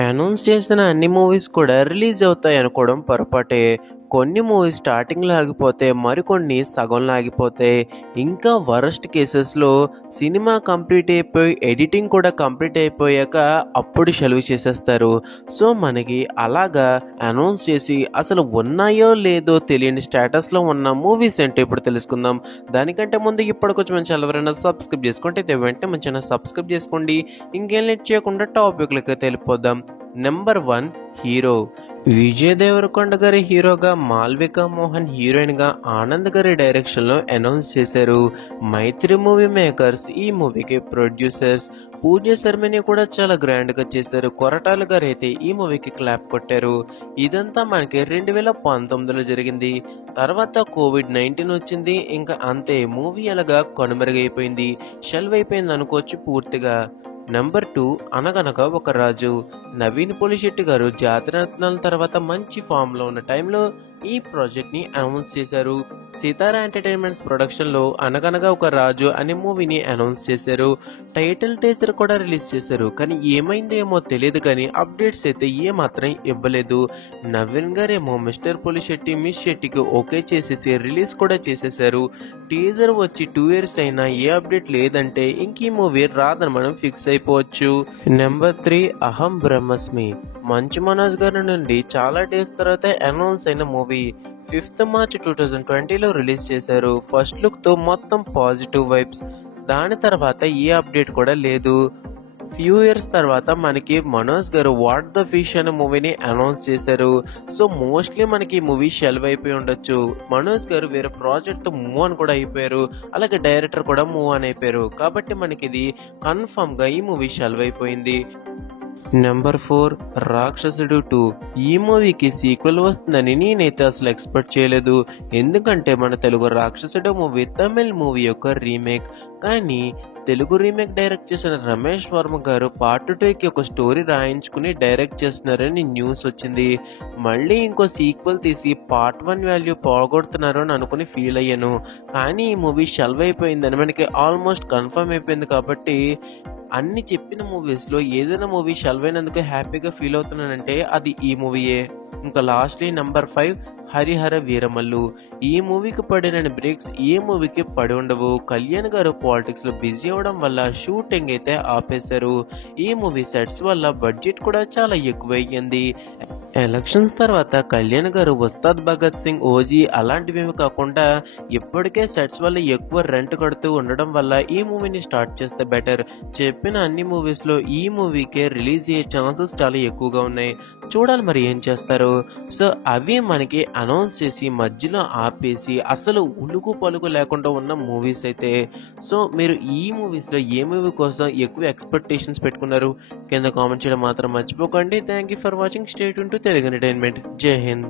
Announce చేసిన అన్ని movies కూడా రిలీజ్ అవుతాయి అనుకోవడం పొరపాటే. కొన్ని మూవీస్ స్టార్టింగ్‌లో ఆగిపోతే, మరికొన్ని సగంలో ఆగిపోతాయి. ఇంకా వరస్ట్ కేసెస్‌లో సినిమా కంప్లీట్ అయిపోయి, ఎడిటింగ్ కూడా కంప్లీట్ అయిపోయాక అప్పుడు షెలవు చేసేస్తారు. సో, మనకి అలాగా అనౌన్స్ చేసి అసలు ఉన్నాయో లేదో తెలియని స్టేటస్‌లో ఉన్న మూవీస్ ఏంటో ఇప్పుడు తెలుసుకుందాం. దానికంటే ముందు ఇప్పటికొచ్చి మన ఛానల్ ఎవరైనా సబ్స్క్రైబ్ చేసుకుంటే వెంటనే మన ఛానల్ సబ్స్క్రైబ్ చేసుకోండి. ఇంకేం లేట్ చేయకుండా టాపిక్‌లోకి వెళ్ళిపోదాం. Number 1 hero. విజయ్ దేవరకొండ గారి హీరోగా, మాల్వికా మోహన్ హీరోయిన్గా, ఆనంద్ గారి డైరెక్షన్లో అనౌన్స్ చేశారు. మైత్రి మూవీ మేకర్స్ ఈ మూవీకి ప్రొడ్యూసర్స్. పూజ సెరమనీ కూడా చాలా గ్రాండ్గా చేశారు. కొరటాల గారు అయితే ఈ మూవీకి క్లాప్ కొట్టారు. ఇదంతా మనకి 2019లో జరిగింది. తర్వాత కోవిడ్-19 వచ్చింది. ఇంకా అంతే, మూవీ అలాగా కనుమరుగైపోయింది, షెల్వ్ అయిపోయింది అనుకోవచ్చు పూర్తిగా. నెంబర్ 2 అనగనగా ఒక రాజు. నవీన్ పోలిశెట్టి గారు జాతిరత్నాల తర్వాత మంచి ఫామ్లో ఉన్న టైంలో ఈ ప్రాజెక్ట్ని అనౌన్స్ చేశారు. సితారా ఎంటర్టైన్మెంట్స్ ప్రొడక్షన్లో అనగనగా ఒక రాజు అనే మూవీని అనౌన్స్ చేశారు. టైటిల్ టీజర్ కూడా రిలీజ్ చేశారు. కానీ ఏమైందేమో తెలియదు, కానీ అప్డేట్స్ అయితే ఏమాత్రం ఇవ్వలేదు. నవీన్ గారేమో మిస్టర్ పోలిశెట్టి, మిస్ శెట్టికి ఓకే చేసేసి రిలీజ్ కూడా చేసేశారు. టీజర్ వచ్చి 2 years అయినా ఏ అప్డేట్ లేదంటే ఇంక ఈ మూవీ రాదని మనం ఫిక్స్ అయిపోవచ్చు. నెంబర్ 3 అహం బ్రహ్మస్మి. మంచు మనోజ్ గారి నుండి చాలా డేస్ తర్వాత అనౌన్స్ అయిన మూవీ 5th March 2020లో రిలీజ్ చేశారు. ఫస్ట్ లుక్తో మొత్తం పాజిటివ్ వైబ్స్. దాని తర్వాత ఏ అప్డేట్ కూడా లేదు. ఫ్యూ ఇయర్స్ తర్వాత మనకి మనోజ్ గారు వాట్ ద ఫిష్ అనే మూవీని అనౌన్స్ చేశారు. సో మోస్ట్లీ మనకి ఈ మూవీ షెల్వ్ అయిపోయి ఉండొచ్చు. మనోజ్ గారు వేరే ప్రాజెక్ట్తో మూవ్ అని కూడా అయిపోయారు. అలాగే డైరెక్టర్ కూడా మూవ్ అని అయిపోయారు. కాబట్టి మనకి ఇది కన్ఫర్మ్గా ఈ మూవీ షెల్వ్ అయిపోయింది. నెంబర్ 4 రాక్షసుడు 2. ఈ మూవీకి సీక్వెల్ వస్తుందని నేనైతే అసలు ఎక్స్పెక్ట్ చేయలేదు. ఎందుకంటే మన తెలుగు రాక్షసుడు మూవీ తమిళ్ మూవీ యొక్క రీమేక్. కానీ తెలుగు రీమేక్ డైరెక్ట్ చేసిన రమేష్ వర్మ గారు పార్ట్ 2కి ఒక స్టోరీ రాయించుకుని డైరెక్ట్ చేస్తున్నారని న్యూస్ వచ్చింది. మళ్ళీ ఇంకో సీక్వెల్ తీసి పార్ట్ 1 వాల్యూ పోగొడుతున్నారు అని అనుకుని ఫీల్ అయ్యాను. కానీ ఈ మూవీ షెల్వ్ అయిపోయిందని మనకి ఆల్మోస్ట్ కన్ఫర్మ్ అయిపోయింది. కాబట్టి అన్ని చెప్పిన మూవీస్లో ఏదైనా మూవీ షెల్వ్ అయినందుకు హ్యాపీగా ఫీల్ అవుతున్నానంటే అది ఈ మూవీయే. ఇంకా లాస్ట్లీ నెంబర్ 5 హరిహర వీరమల్లు. ఈ మూవీకి పడిన బ్రేక్స్ ఏ మూవీకి పడి ఉండవు. కళ్యాణ్ గారు పాలిటిక్స్లో బిజీ అవ్వడం వల్ల షూటింగ్ అయితే ఆపేశారు. ఈ మూవీ సెట్స్ వల్ల బడ్జెట్ కూడా చాలా ఎక్కువయ్యింది. ఎలక్షన్స్ తర్వాత కళ్యాణ్ గారు ఉస్తాద్ భగత్ సింగ్, ఓజీ అలాంటివేమి కాకుండా ఇప్పటికే సెట్స్ వల్ల ఎక్కువ రెంట్ కడుతూ ఉండడం వల్ల ఈ మూవీని స్టార్ట్ చేస్తే బెటర్. చెప్పిన అన్ని మూవీస్లో ఈ మూవీకే రిలీజ్ అయ్యే ఛాన్సెస్ చాలా ఎక్కువగా ఉన్నాయి. చూడాలి మరి ఏం చేస్తారు. సో అవి మనకి అనౌన్స్ చేసి మధ్యలో ఆపేసి అసలు ఉలుకు పలుకు లేకుండా ఉన్న మూవీస్ అయితే. సో మీరు ఈ మూవీస్లో ఏ మూవీ కోసం ఎక్కువ ఎక్స్పెక్టేషన్స్ పెట్టుకున్నారు కింద కామెంట్ చేయడం మాత్రం మర్చిపోకండి. Thank you for watching. Stay tune to Telugu entertainment. జై హింద్.